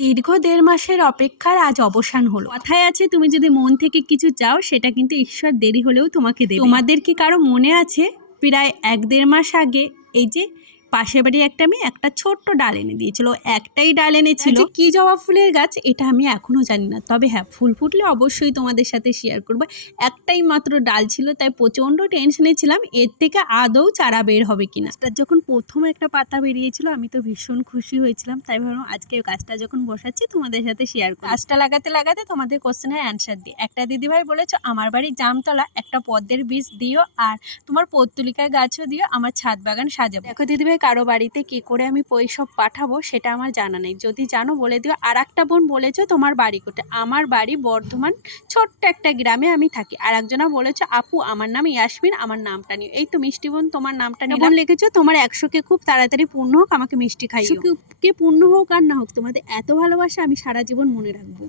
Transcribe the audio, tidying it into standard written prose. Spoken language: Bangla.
দীর্ঘ ১.৫ মাসের অপেক্ষার আজ অবসান হলো। কথায় আছে, তুমি যদি মন থেকে কিছু চাও সেটা কিন্তু ঈশ্বর দেরি হলেও তোমাকে দেবে। তোমাদের কি কারো মনে আছে, প্রায় ১-১.৫ মাস আগে এই যে পাশের বাড়ি একটা মেয়ে একটা ছোট্ট ডাল এনে দিয়েছিল। একটাই ডাল এনেছিল। কি জবা ফুলের গাছ এটা আমি এখনো জানি না, তবে হ্যাঁ, ফুল ফুটলে অবশ্যই তোমাদের সাথে শেয়ার করবো। একটাই মাত্র ডাল ছিল, তাই প্রচণ্ড টেনশনে ছিলাম এর থেকে আদৌ চারা বের হবে কিনা। তার যখন প্রথম একটা পাতা বেরিয়েছিল আমি তো ভীষণ খুশি হয়েছিলাম, তাই ভাবলাম আজকে গাছটা যখন বসাচ্ছি তোমাদের সাথে শেয়ার করি। গাছটা লাগাতে লাগাতে তোমাদের কোশ্চেনের অ্যান্সার দিই। একটা দিদিভাই বলেছো আমার বাড়ির জামতলা একটা পদ্মের বীজ দিও, আর তোমার পত্তুলিকার গাছও দিও, আমার ছাদ বাগান সাজাবো। দেখো দিদিভাই, কারো বাড়িতে কি করে আমি সব পাঠাবো সেটা আমার জানা নেই, যদি জানো বলে দিও। আর একটা বোন বলেছো তোমার বাড়ি কোথায়, আমার বাড়ি বর্ধমান ছোট্ট একটা গ্রামে আমি থাকি। আর একজনা বলেছো আপু আমার নাম ইয়াসমিন, আমার নামটা নিও। এই তো মিষ্টি বোন, তোমার নামটা নিয়ে বোন লিখেছো। তোমার 100কে খুব তাড়াতাড়ি পূর্ণ হোক, আমাকে মিষ্টি খাইও। কে পূর্ণ হোক আর না হোক, তোমাদের এত ভালোবাসা আমি সারা জীবন মনে রাখবো।